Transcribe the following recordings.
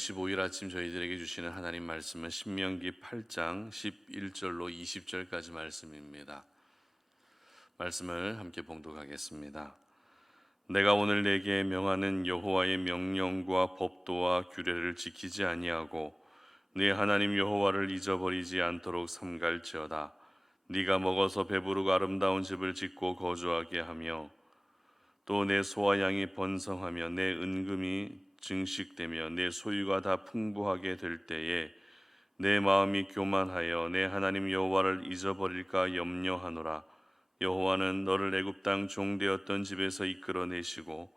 25일 아침 저희들에게 주시는 하나님 말씀은 신명기 8장 11절로 20절까지 말씀입니다. 말씀을 함께 봉독하겠습니다. 내가 오늘 내게 명하는 여호와의 명령과 법도와 규례를 지키지 아니하고 네 하나님 여호와를 잊어버리지 않도록 삼갈지어다. 네가 먹어서 배부르고 아름다운 집을 짓고 거주하게 하며 또 내 소와 양이 번성하며 내 은금이 증식되며 내 소유가 다 풍부하게 될 때에 내 마음이 교만하여 내 하나님 여호와를 잊어버릴까 염려하노라. 여호와는 너를 애굽 땅 종되었던 집에서 이끌어내시고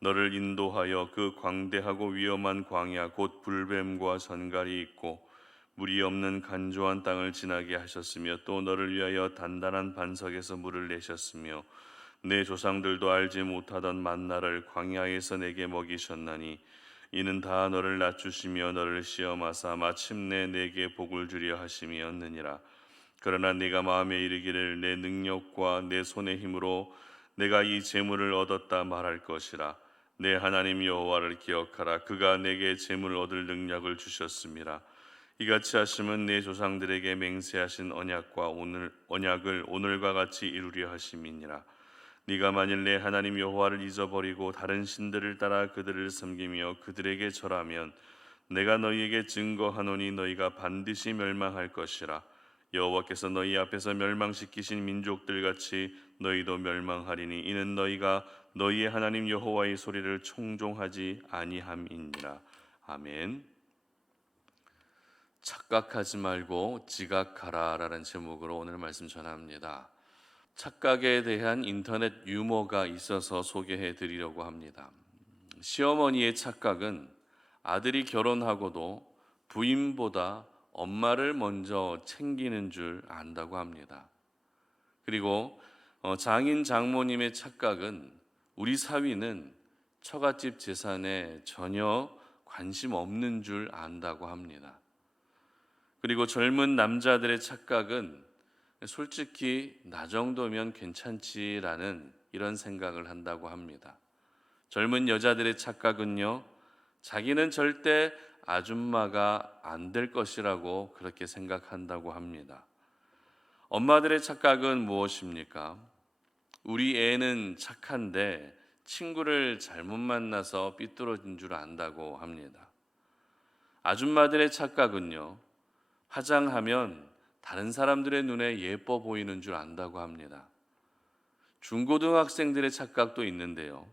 너를 인도하여 그 광대하고 위험한 광야 곧 불뱀과 전갈이 있고 물이 없는 간조한 땅을 지나게 하셨으며 또 너를 위하여 단단한 반석에서 물을 내셨으며 내 조상들도 알지 못하던 만나를 광야에서 내게 먹이셨나니 이는 다 너를 낮추시며 너를 시험하사 마침내 내게 복을 주려 하심이었느니라. 그러나 네가 마음에 이르기를 내 능력과 내 손의 힘으로 내가 이 재물을 얻었다 말할 것이라. 내 하나님 여호와를 기억하라. 그가 내게 재물을 얻을 능력을 주셨음이라. 이같이 하심은 내 조상들에게 맹세하신 언약을 오늘과 같이 이루려 하심이니라. 네가 만일 내 하나님 여호와를 잊어버리고 다른 신들을 따라 그들을 섬기며 그들에게 절하면 내가 너희에게 증거하노니 너희가 반드시 멸망할 것이라. 여호와께서 너희 앞에서 멸망시키신 민족들 같이 너희도 멸망하리니 이는 너희가 너희의 하나님 여호와의 소리를 청종하지 아니함이니라. 아멘. 착각하지 말고 지각하라라는 제목으로 오늘 말씀 전합니다. 착각에 대한 인터넷 유머가 있어서 소개해 드리려고 합니다. 시어머니의 착각은 아들이 결혼하고도 부인보다 엄마를 먼저 챙기는 줄 안다고 합니다. 그리고 장인 장모님의 착각은 우리 사위는 처갓집 재산에 전혀 관심 없는 줄 안다고 합니다. 그리고 젊은 남자들의 착각은 솔직히 나 정도면 괜찮지라는 이런 생각을 한다고 합니다. 젊은 여자들의 착각은요, 자기는 절대 아줌마가 안 될 것이라고 그렇게 생각한다고 합니다. 엄마들의 착각은 무엇입니까? 우리 애는 착한데 친구를 잘못 만나서 삐뚤어진 줄 안다고 합니다. 아줌마들의 착각은요, 화장하면 다른 사람들의 눈에 예뻐 보이는 줄 안다고 합니다. 중고등학생들의 착각도 있는데요.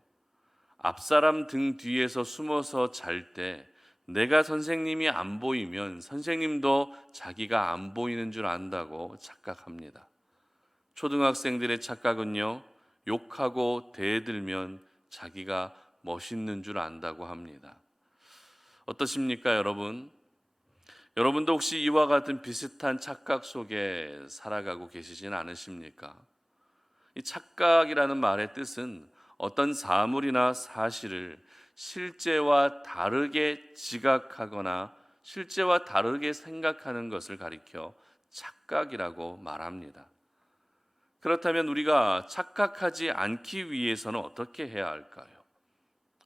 앞사람 등 뒤에서 숨어서 잘 때 내가 선생님이 안 보이면 선생님도 자기가 안 보이는 줄 안다고 착각합니다. 초등학생들의 착각은요. 욕하고 대들면 자기가 멋있는 줄 안다고 합니다. 어떠십니까, 여러분? 여러분도 혹시 이와 같은 비슷한 착각 속에 살아가고 계시진 않으십니까? 이 착각이라는 말의 뜻은 어떤 사물이나 사실을 실제와 다르게 지각하거나 실제와 다르게 생각하는 것을 가리켜 착각이라고 말합니다. 그렇다면 우리가 착각하지 않기 위해서는 어떻게 해야 할까요?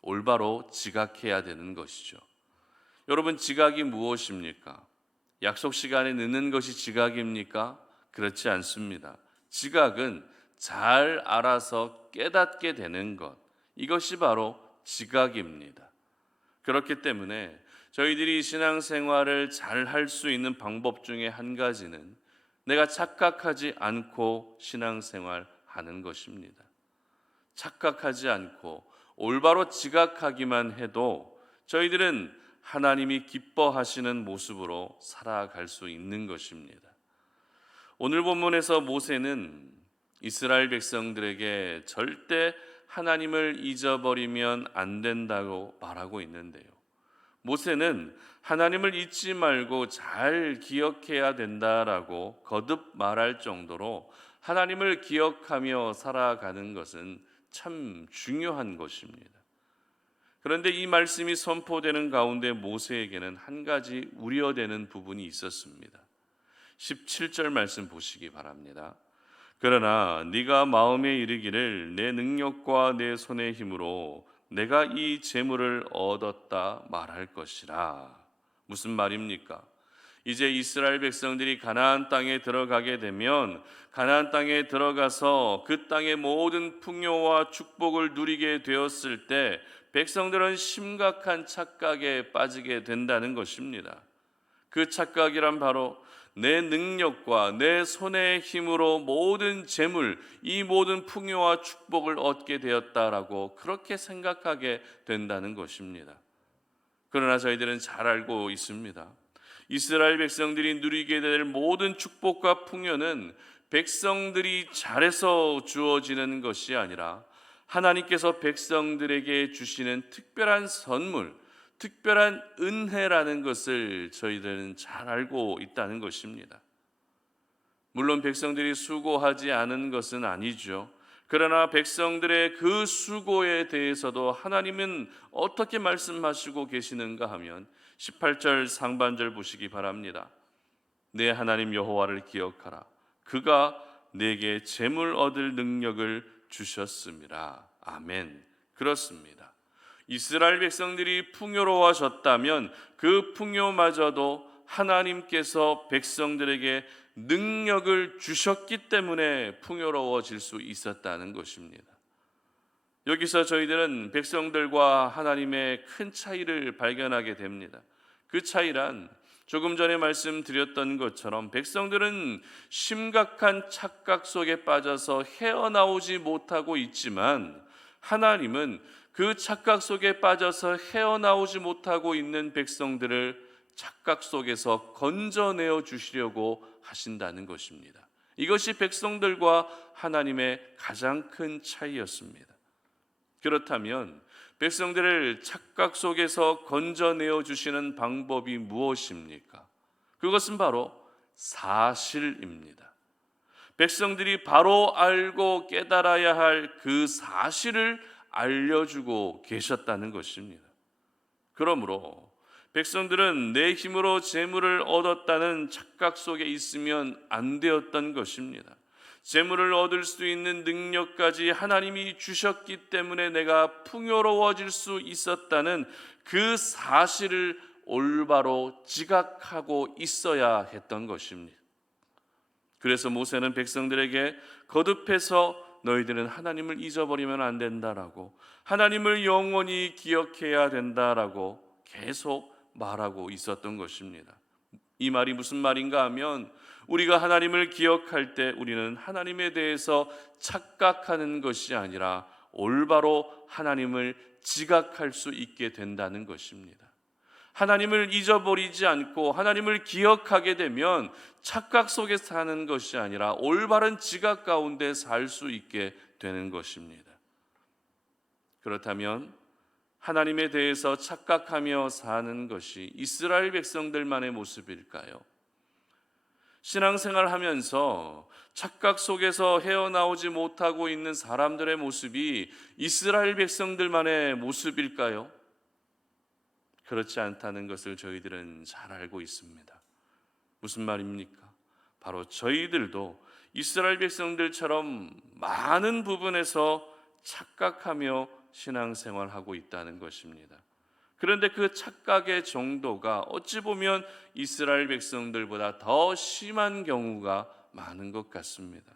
올바로 지각해야 되는 것이죠. 여러분, 지각이 무엇입니까? 약속 시간에 늦는 것이 지각입니까? 그렇지 않습니다. 지각은 잘 알아서 깨닫게 되는 것, 이것이 바로 지각입니다. 그렇기 때문에 저희들이 신앙생활을 잘 할 수 있는 방법 중에 한 가지는 내가 착각하지 않고 신앙생활하는 것입니다. 착각하지 않고 올바로 지각하기만 해도 저희들은 하나님이 기뻐하시는 모습으로 살아갈 수 있는 것입니다. 오늘 본문에서 모세는 이스라엘 백성들에게 절대 하나님을 잊어버리면 안 된다고 말하고 있는데요. 모세는 하나님을 잊지 말고 잘 기억해야 된다라고 거듭 말할 정도로 하나님을 기억하며 살아가는 것은 참 중요한 것입니다. 그런데 이 말씀이 선포되는 가운데 모세에게는 한 가지 우려되는 부분이 있었습니다. 17절 말씀 보시기 바랍니다. 그러나 네가 마음에 이르기를 내 능력과 내 손의 힘으로 내가 이 재물을 얻었다 말할 것이라. 무슨 말입니까? 이제 이스라엘 백성들이 가나안 땅에 들어가게 되면 가나안 땅에 들어가서 그 땅의 모든 풍요와 축복을 누리게 되었을 때 백성들은 심각한 착각에 빠지게 된다는 것입니다. 그 착각이란 바로 내 능력과 내 손의 힘으로 모든 재물, 이 모든 풍요와 축복을 얻게 되었다라고 그렇게 생각하게 된다는 것입니다. 그러나 저희들은 잘 알고 있습니다. 이스라엘 백성들이 누리게 될 모든 축복과 풍요는 백성들이 잘해서 주어지는 것이 아니라 하나님께서 백성들에게 주시는 특별한 선물, 특별한 은혜라는 것을 저희들은 잘 알고 있다는 것입니다. 물론 백성들이 수고하지 않은 것은 아니죠. 그러나 백성들의 그 수고에 대해서도 하나님은 어떻게 말씀하시고 계시는가 하면 18절 상반절 보시기 바랍니다. 내 하나님 여호와를 기억하라. 그가 내게 재물 얻을 능력을 주셨음이라. 아멘. 그렇습니다. 이스라엘 백성들이 풍요로워졌다면 그 풍요마저도 하나님께서 백성들에게 능력을 주셨기 때문에 풍요로워질 수 있었다는 것입니다. 여기서 저희들은 백성들과 하나님의 큰 차이를 발견하게 됩니다. 그 차이란 조금 전에 말씀드렸던 것처럼 백성들은 심각한 착각 속에 빠져서 헤어나오지 못하고 있지만 하나님은 그 착각 속에 빠져서 헤어나오지 못하고 있는 백성들을 착각 속에서 건져내어 주시려고 하신다는 것입니다. 이것이 백성들과 하나님의 가장 큰 차이였습니다. 그렇다면 백성들을 착각 속에서 건져내어 주시는 방법이 무엇입니까? 그것은 바로 사실입니다. 백성들이 바로 알고 깨달아야 할 그 사실을 알려주고 계셨다는 것입니다. 그러므로 백성들은 내 힘으로 재물을 얻었다는 착각 속에 있으면 안 되었던 것입니다. 재물을 얻을 수 있는 능력까지 하나님이 주셨기 때문에 내가 풍요로워질 수 있었다는 그 사실을 올바로 지각하고 있어야 했던 것입니다. 그래서 모세는 백성들에게 거듭해서 너희들은 하나님을 잊어버리면 안 된다라고, 하나님을 영원히 기억해야 된다라고 계속 말하고 있었던 것입니다. 이 말이 무슨 말인가 하면 우리가 하나님을 기억할 때 우리는 하나님에 대해서 착각하는 것이 아니라 올바로 하나님을 지각할 수 있게 된다는 것입니다. 하나님을 잊어버리지 않고 하나님을 기억하게 되면 착각 속에 사는 것이 아니라 올바른 지각 가운데 살 수 있게 되는 것입니다. 그렇다면 하나님에 대해서 착각하며 사는 것이 이스라엘 백성들만의 모습일까요? 신앙생활 하면서 착각 속에서 헤어나오지 못하고 있는 사람들의 모습이 이스라엘 백성들만의 모습일까요? 그렇지 않다는 것을 저희들은 잘 알고 있습니다. 무슨 말입니까? 바로 저희들도 이스라엘 백성들처럼 많은 부분에서 착각하며 신앙생활하고 있다는 것입니다. 그런데 그 착각의 정도가 어찌 보면 이스라엘 백성들보다 더 심한 경우가 많은 것 같습니다.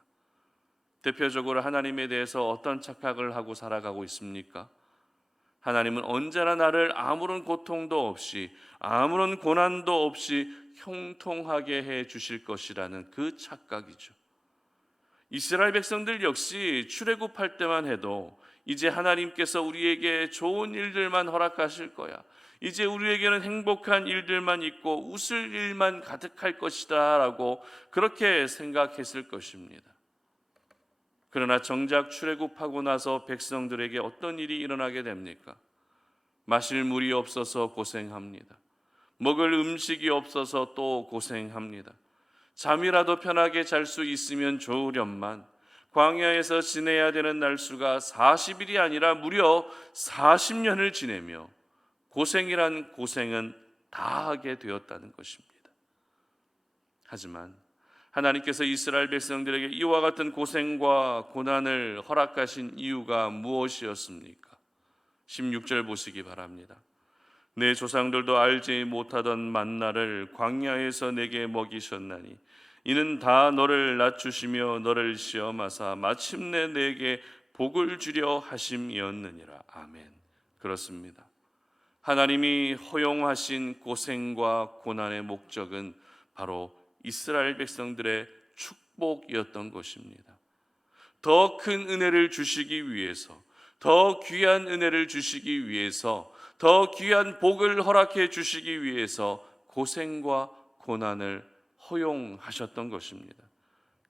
대표적으로 하나님에 대해서 어떤 착각을 하고 살아가고 있습니까? 하나님은 언제나 나를 아무런 고통도 없이 아무런 고난도 없이 형통하게 해 주실 것이라는 그 착각이죠. 이스라엘 백성들 역시 출애굽할 때만 해도 이제 하나님께서 우리에게 좋은 일들만 허락하실 거야. 이제 우리에게는 행복한 일들만 있고 웃을 일만 가득할 것이다 라고 그렇게 생각했을 것입니다. 그러나 정작 출애굽하고 나서 백성들에게 어떤 일이 일어나게 됩니까? 마실 물이 없어서 고생합니다. 먹을 음식이 없어서 또 고생합니다. 잠이라도 편하게 잘 수 있으면 좋으련만 광야에서 지내야 되는 날수가 40일이 아니라 무려 40년을 지내며 고생이란 고생은 다 하게 되었다는 것입니다. 하지만 하나님께서 이스라엘 백성들에게 이와 같은 고생과 고난을 허락하신 이유가 무엇이었습니까? 16절 보시기 바랍니다. 내 조상들도 알지 못하던 만나를 광야에서 내게 먹이셨나니 이는 다 너를 낮추시며 너를 시험하사 마침내 내게 복을 주려 하심이었느니라. 아멘. 그렇습니다. 하나님이 허용하신 고생과 고난의 목적은 바로 이스라엘 백성들의 축복이었던 것입니다. 더 큰 은혜를 주시기 위해서, 더 귀한 은혜를 주시기 위해서, 더 귀한 복을 허락해 주시기 위해서 고생과 고난을 허용하셨던 것입니다.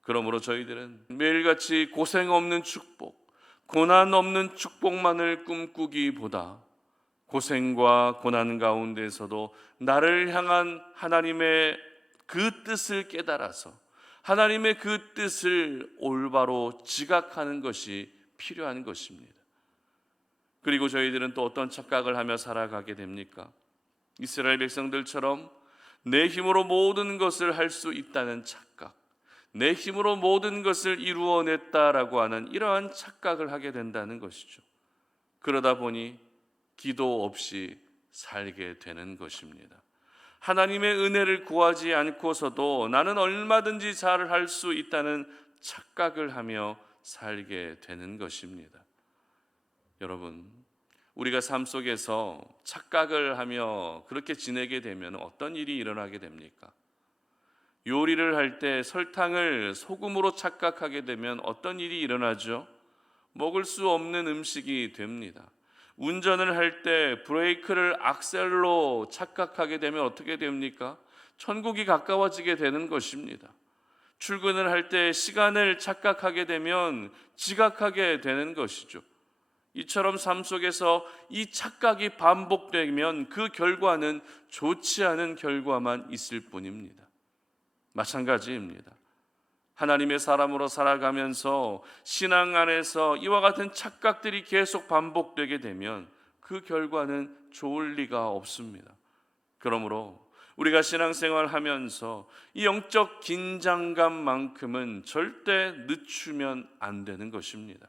그러므로 저희들은 매일같이 고생 없는 축복, 고난 없는 축복만을 꿈꾸기보다 고생과 고난 가운데서도 나를 향한 하나님의 그 뜻을 깨달아서 하나님의 그 뜻을 올바로 지각하는 것이 필요한 것입니다. 그리고 저희들은 또 어떤 착각을 하며 살아가게 됩니까? 이스라엘 백성들처럼 내 힘으로 모든 것을 할 수 있다는 착각, 내 힘으로 모든 것을 이루어냈다라고 하는 이러한 착각을 하게 된다는 것이죠. 그러다 보니 기도 없이 살게 되는 것입니다. 하나님의 은혜를 구하지 않고서도 나는 얼마든지 잘 할 수 있다는 착각을 하며 살게 되는 것입니다. 여러분, 우리가 삶 속에서 착각을 하며 그렇게 지내게 되면 어떤 일이 일어나게 됩니까? 요리를 할 때 설탕을 소금으로 착각하게 되면 어떤 일이 일어나죠? 먹을 수 없는 음식이 됩니다. 운전을 할 때 브레이크를 악셀로 착각하게 되면 어떻게 됩니까? 천국이 가까워지게 되는 것입니다. 출근을 할 때 시간을 착각하게 되면 지각하게 되는 것이죠. 이처럼 삶 속에서 이 착각이 반복되면 그 결과는 좋지 않은 결과만 있을 뿐입니다. 마찬가지입니다. 하나님의 사람으로 살아가면서 신앙 안에서 이와 같은 착각들이 계속 반복되게 되면 그 결과는 좋을 리가 없습니다. 그러므로 우리가 신앙생활 하면서 이 영적 긴장감만큼은 절대 늦추면 안 되는 것입니다.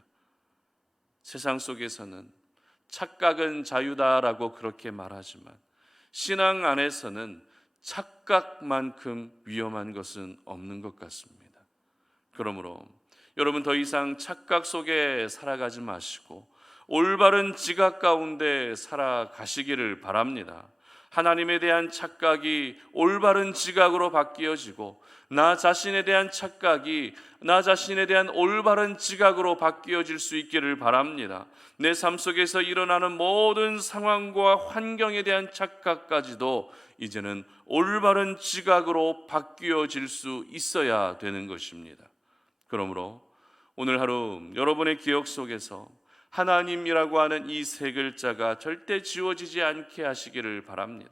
세상 속에서는 착각은 자유다라고 그렇게 말하지만 신앙 안에서는 착각만큼 위험한 것은 없는 것 같습니다. 그러므로 여러분 더 이상 착각 속에 살아가지 마시고 올바른 지각 가운데 살아가시기를 바랍니다. 하나님에 대한 착각이 올바른 지각으로 바뀌어지고 나 자신에 대한 착각이 나 자신에 대한 올바른 지각으로 바뀌어질 수 있기를 바랍니다. 내 삶 속에서 일어나는 모든 상황과 환경에 대한 착각까지도 이제는 올바른 지각으로 바뀌어질 수 있어야 되는 것입니다. 그러므로 오늘 하루 여러분의 기억 속에서 하나님이라고 하는 이 세 글자가 절대 지워지지 않게 하시기를 바랍니다.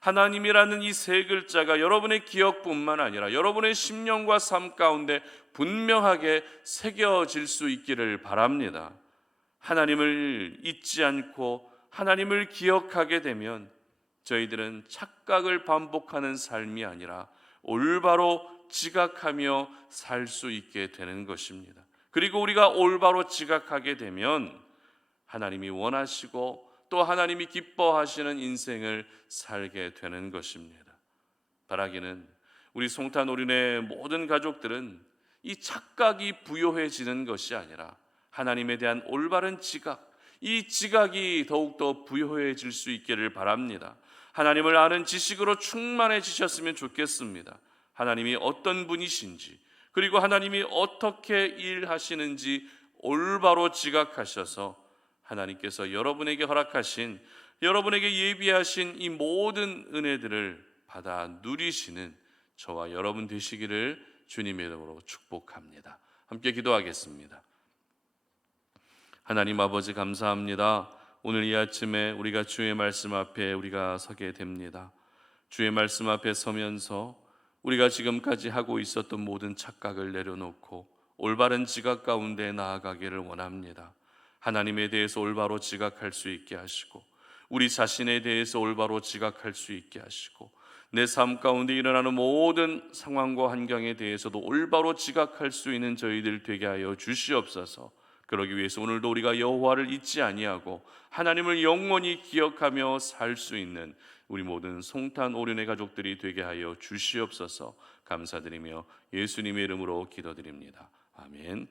하나님이라는 이 세 글자가 여러분의 기억뿐만 아니라 여러분의 심령과 삶 가운데 분명하게 새겨질 수 있기를 바랍니다. 하나님을 잊지 않고 하나님을 기억하게 되면 저희들은 착각을 반복하는 삶이 아니라 올바로 지각하며 살 수 있게 되는 것입니다. 그리고 우리가 올바로 지각하게 되면 하나님이 원하시고 또 하나님이 기뻐하시는 인생을 살게 되는 것입니다. 바라기는 우리 송탄 오륜의 모든 가족들은 이 착각이 부요해지는 것이 아니라 하나님에 대한 올바른 지각, 이 지각이 더욱더 부요해질 수 있기를 바랍니다. 하나님을 아는 지식으로 충만해지셨으면 좋겠습니다. 하나님이 어떤 분이신지 그리고 하나님이 어떻게 일하시는지 올바로 지각하셔서 하나님께서 여러분에게 허락하신 여러분에게 예비하신 이 모든 은혜들을 받아 누리시는 저와 여러분 되시기를 주님의 이름으로 축복합니다. 함께 기도하겠습니다. 하나님 아버지 감사합니다. 오늘 이 아침에 우리가 주의 말씀 앞에 우리가 서게 됩니다. 주의 말씀 앞에 서면서 우리가 지금까지 하고 있었던 모든 착각을 내려놓고 올바른 지각 가운데 나아가기를 원합니다. 하나님에 대해서 올바로 지각할 수 있게 하시고 우리 자신에 대해서 올바로 지각할 수 있게 하시고 내 삶 가운데 일어나는 모든 상황과 환경에 대해서도 올바로 지각할 수 있는 저희들 되게 하여 주시옵소서. 그러기 위해서 오늘도 우리가 여호와를 잊지 아니하고 하나님을 영원히 기억하며 살 수 있는 우리 모든 송탄 오륜의 가족들이 되게 하여 주시옵소서. 감사드리며 예수님의 이름으로 기도드립니다. 아멘.